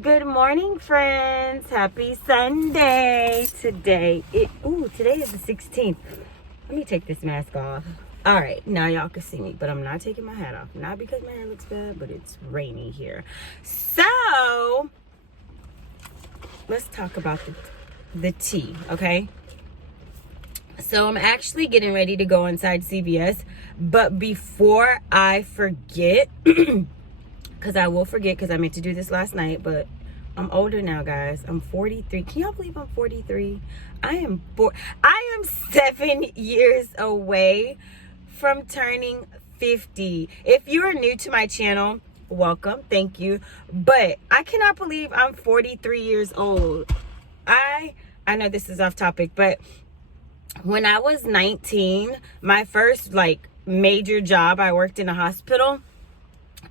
Good morning, friends. Happy Sunday. Today is the 16th. Let me take this mask off. All right, now y'all can see me, but I'm not taking my hat off. Not because my hair looks bad, but it's rainy here. So, let's talk about the tea, okay? So, I'm actually getting ready to go inside CVS, but before I forget, because I will forget because I meant to do this last night, but I'm older now, guys. I'm 43. Can y'all believe I'm 43? I am 7 years away from turning 50. If you are new to my channel, welcome. Thank you. But I cannot believe I'm 43 years old. I know this is off topic, but when I was 19, my first major job, I worked in a hospital.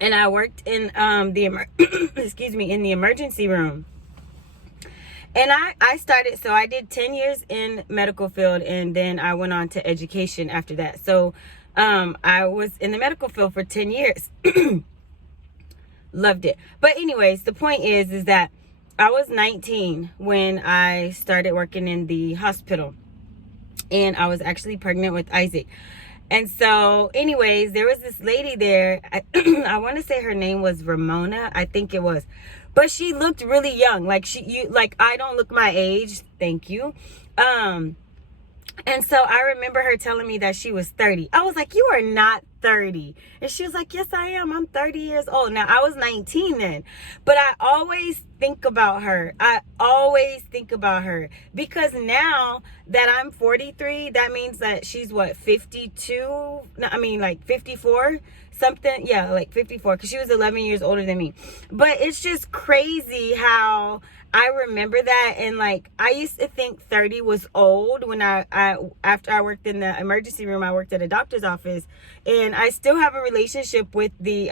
And I worked in in the emergency room. And I started, so I did 10 years in medical field, and then I went on to education after that. So I was in the medical field for 10 years. Loved it. But anyways, the point is that I was 19 when I started working in the hospital. And I was actually pregnant with Isaac. And so, anyways, there was this lady there. I want to say her name was Ramona. I think it was. But she looked really young. I don't look my age. Thank you. And so I remember her telling me that she was 30. I was like, you are not 30. And she was like, yes, I am. I'm 30 years old. Now, I was 19 then. But I always think about her. Because now that I'm 43, that means that she's 52? No, 54? Something. Yeah, 54. Because she was 11 years older than me. But it's just crazy how I remember that, and I used to think 30 was old when I after I worked in the emergency room. I worked at a doctor's office, and I still have a relationship with the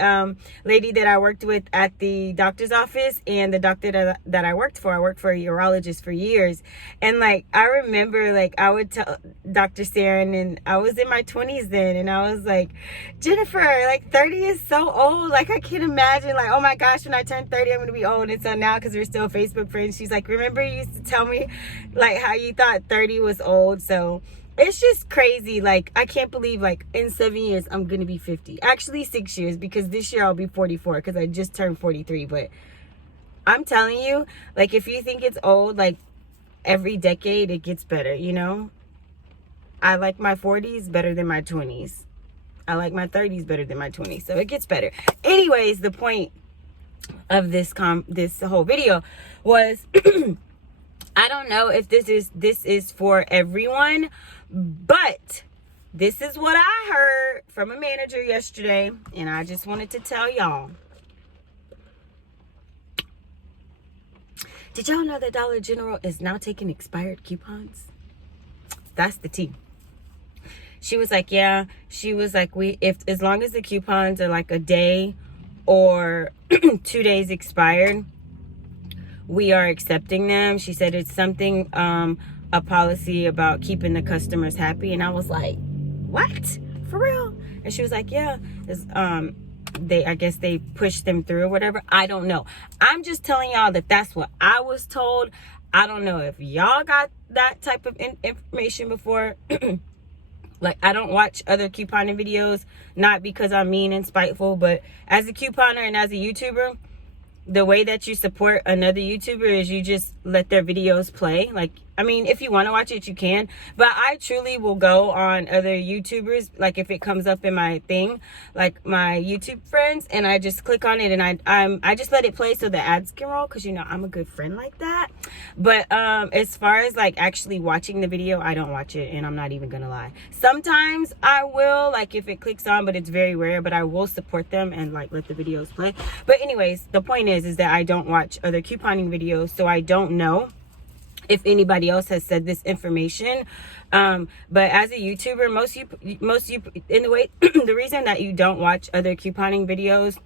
lady that I worked with at the doctor's office, and the doctor that I worked for. I worked for a urologist for years, and I remember I would tell Dr. Saren, and I was in my 20s then, and I was like, Jennifer, 30 is so old. I can't imagine. Oh my gosh, when I turn 30, I'm gonna be old. And so now, because we're still Facebook friends, she's like, remember you used to tell me how you thought 30 was old? So it's just crazy. I can't believe in 7 years I'm gonna be 50. Actually 6 years, because this year I'll be 44 because I just turned 43. But I'm telling you, if you think it's old, every decade it gets better, you know? I like my 40s better than my 20s. I like my 30s better than my 20s. So it gets better. Anyways, the point of this whole video was I don't know if this is for everyone, but this is what I heard from a manager yesterday, and I just wanted to tell y'all. Did y'all know that Dollar General is now taking expired coupons? That's the tea. She was like, yeah. She was like, as long as the coupons are a day or 2 days expired, we are accepting them. She said it's something, a policy about keeping the customers happy. And I was like, what? For real? And she was like, yeah. I guess they pushed them through or whatever. I don't know. I'm just telling y'all that that's what I was told. I don't know if y'all got that type of information before. I don't watch other couponing videos, not because I'm mean and spiteful, but as a couponer and as a YouTuber, the way that you support another YouTuber is you just let their videos play. If you want to watch it, you can. But I truly will go on other YouTubers, if it comes up in my thing, my YouTube friends, and I just click on it, and I just let it play so the ads can roll, because I'm a good friend like that. But as far as actually watching the video, I don't watch it, and I'm not even gonna lie. Sometimes I will, if it clicks on, but it's very rare. But I will support them and let the videos play. But anyways, the point is that I don't watch other couponing videos, so I don't know if anybody else has said this information. But as a YouTuber, most you in the way the reason that you don't watch other couponing videos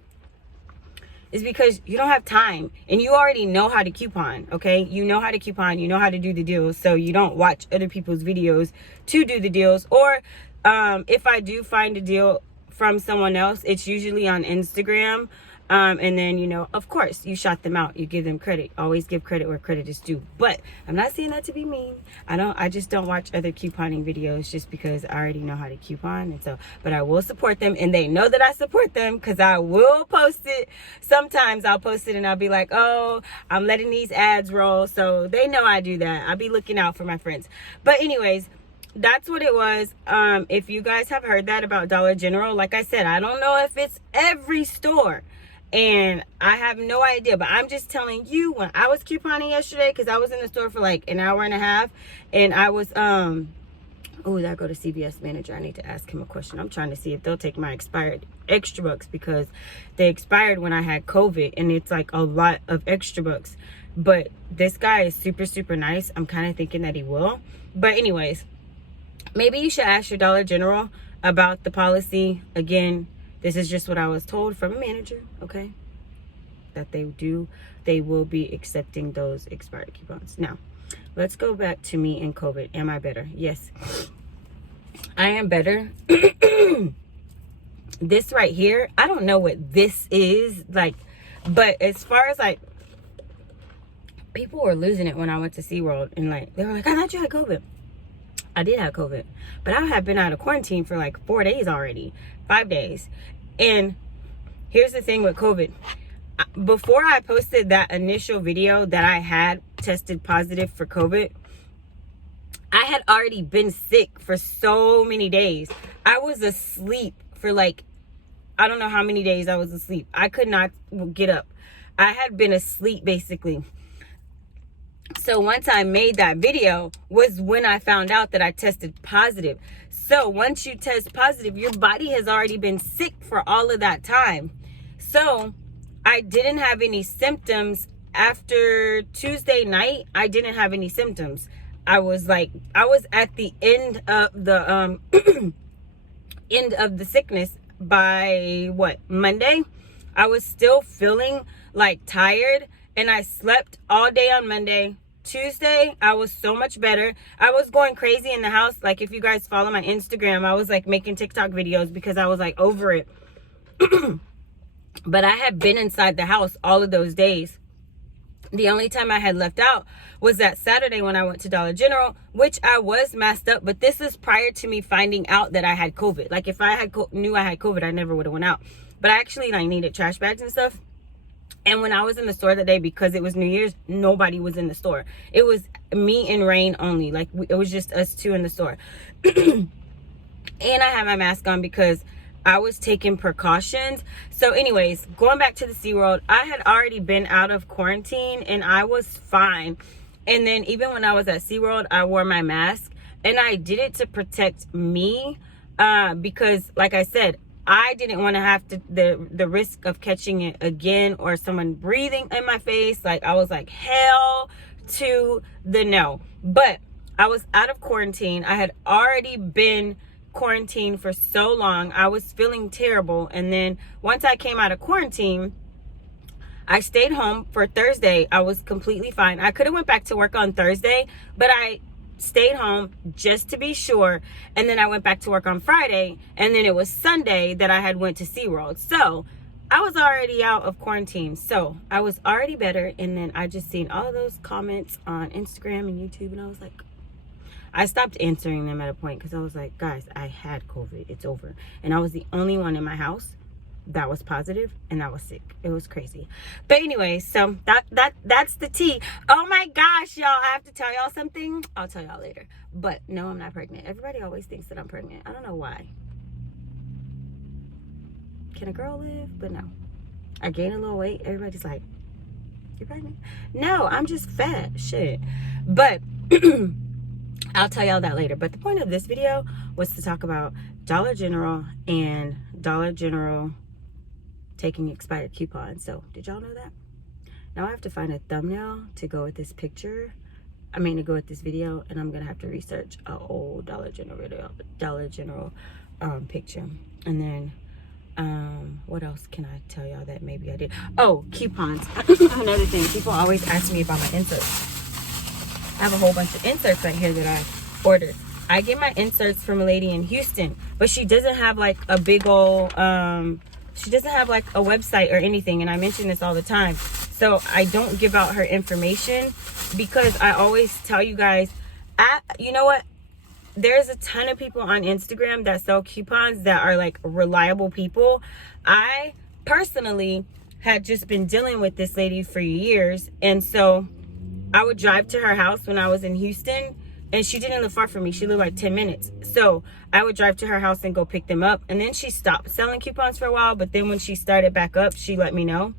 is because you don't have time, and you already know how to coupon. Okay, you know how to coupon, you know how to do the deals, so you don't watch other people's videos to do the deals. Or if I do find a deal from someone else, it's usually on Instagram. And then, you know, of course, you shot them out. You give them credit. Always give credit where credit is due. But I'm not saying that to be mean. I just don't watch other couponing videos just because I already know how to coupon. And so, but I will support them. And they know that I support them because I will post it. Sometimes I'll post it and I'll be like, oh, I'm letting these ads roll. So they know I do that. I'll be looking out for my friends. But anyways, that's what it was. If you guys have heard that about Dollar General, like I said, I don't know if it's every store. And I have no idea, but I'm just telling you, when I was couponing yesterday, because I was in the store for like an hour and a half, and I was, oh, I go to CVS manager. I need to ask him a question. I'm trying to see if they'll take my expired extra bucks, because they expired when I had COVID, and it's like a lot of extra bucks. But this guy is super, super nice. I'm kind of thinking that he will. But anyways, maybe you should ask your Dollar General about the policy. Again, this is just what I was told from a manager, okay? That they will be accepting those expired coupons. Now, let's go back to me and COVID. Am I better? Yes, I am better. This right here, I don't know what this is, like, but as far as like, people were losing it when I went to SeaWorld, and like, they were like, I thought you had COVID. I did have COVID, but I have been out of quarantine for like 4 days already, 5 days. And here's the thing with COVID. Before I posted that initial video that I had tested positive for COVID, I had already been sick for so many days. I was asleep for like, I don't know how many days I was asleep. I could not get up. I had been asleep basically. So once I made that video was when I found out that I tested positive. So once you test positive, your body has already been sick for all of that time. So I didn't have any symptoms. After Tuesday night, I didn't have any symptoms. I was at the end of the end of the sickness by Monday. I was still feeling like tired, and I slept all day on Monday. Tuesday, I was so much better. I was going crazy in the house. Like, if you guys follow my Instagram, I was like making TikTok videos because I was like over it. But I had been inside the house all of those days. The only time I had left out was that Saturday when I went to Dollar General, which I was masked up. But this is prior to me finding out that I had COVID. Like, if I had knew I had COVID, I never would have went out. But I actually like needed trash bags and stuff. And when I was in the store that day, because it was New Year's, nobody was in the store. It was me and Rain only. Like, it was just us two in the store. And I had my mask on because I was taking precautions. So anyways, going back to the SeaWorld, I had already been out of quarantine and I was fine. And then even when I was at SeaWorld, I wore my mask. And I did it to protect me because, like I said, I didn't want to have to the risk of catching it again or someone breathing in my face. Like, I was like, hell to the no. But I was out of quarantine. I had already been quarantined for so long. I was feeling terrible. And then once I came out of quarantine, I stayed home for Thursday. I was completely fine. I could have went back to work on Thursday, but I stayed home just to be sure, and then I went back to work on Friday, and then it was Sunday that I had went to SeaWorld. So I was already out of quarantine, so I was already better. And then I just seen all those comments on Instagram and YouTube, and I was like, I stopped answering them at a point because I was like, guys, I had COVID, it's over. And I was the only one in my house that was positive, and I was sick. It was crazy. But anyway, so that's the tea. Oh my gosh, y'all, I have to tell y'all something. I'll tell y'all later. But no, I'm not pregnant. Everybody always thinks that I'm pregnant. I don't know why. Can a girl live? But no. I gained a little weight. Everybody's like, you're pregnant? No, I'm just fat. Shit. But I'll tell y'all that later. But the point of this video was to talk about Dollar General and Dollar General taking expired coupons. So did y'all know that? Now I have to find a thumbnail to go with this picture. To go with this video, and I'm gonna have to research an old Dollar General video, picture. And then what else can I tell y'all that maybe I did? Oh, coupons. Another thing, people always ask me about my inserts. I have a whole bunch of inserts right here that I ordered. I get my inserts from a lady in Houston, but she doesn't have like a big old She doesn't have like a website or anything, and I mention this all the time. So I don't give out her information because I always tell you guys, you know what? There's a ton of people on Instagram that sell coupons that are like reliable people. I personally had just been dealing with this lady for years, and so I would drive to her house when I was in Houston, and she didn't live far from me. She lived like 10 minutes. So I would drive to her house and go pick them up. And then she stopped selling coupons for a while, but then when she started back up, she let me know.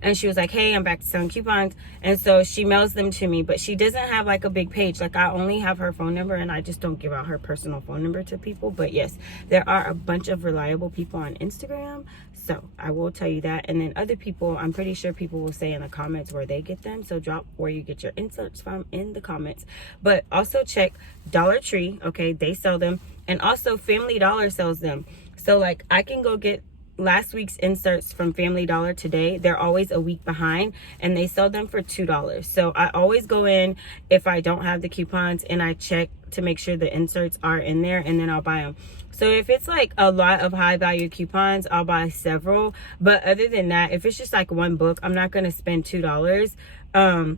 And she was like, hey, I'm back to selling coupons. And so she mails them to me, but she doesn't have like a big page. Like, I only have her phone number, and I just don't give out her personal phone number to people. But yes, there are a bunch of reliable people on Instagram. So I will tell you that. And then other people, I'm pretty sure people will say in the comments where they get them. So drop where you get your inserts from in the comments. But also check Dollar Tree. Okay, they sell them. And also Family Dollar sells them. So like, I can go get last week's inserts from Family Dollar today. They're always a week behind, and they sell them for $2. So I always go in if I don't have the coupons, and I check to make sure the inserts are in there, and then I'll buy them. So if it's like a lot of high value coupons, I'll buy several. But other than that, if it's just like one book, I'm not going to spend $2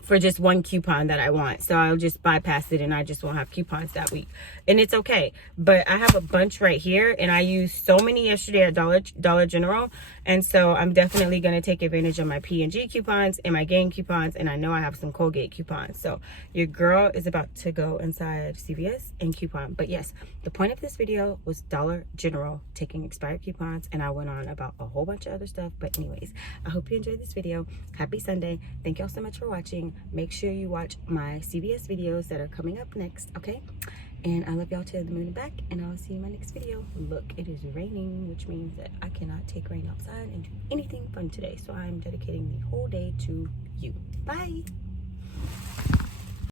for just one coupon that I want. So I'll just bypass it, and I just won't have coupons that week, and it's okay. But I have a bunch right here, and I used so many yesterday at Dollar General, and so I'm definitely going to take advantage of my P&G coupons and my Gain coupons, and I know I have some Colgate coupons. So your girl is about to go inside CVS and coupon. But yes, the point of this video was Dollar General taking expired coupons, and I went on about a whole bunch of other stuff. But anyways, I hope you enjoyed this video. Happy Sunday. Thank y'all so much for watching. Make sure you watch my CVS videos that are coming up next, okay? And I love y'all to the moon and back, and I'll see you in my next video. Look, it is raining, which means that I cannot take rain outside and do anything fun today. So I'm dedicating the whole day to you. Bye.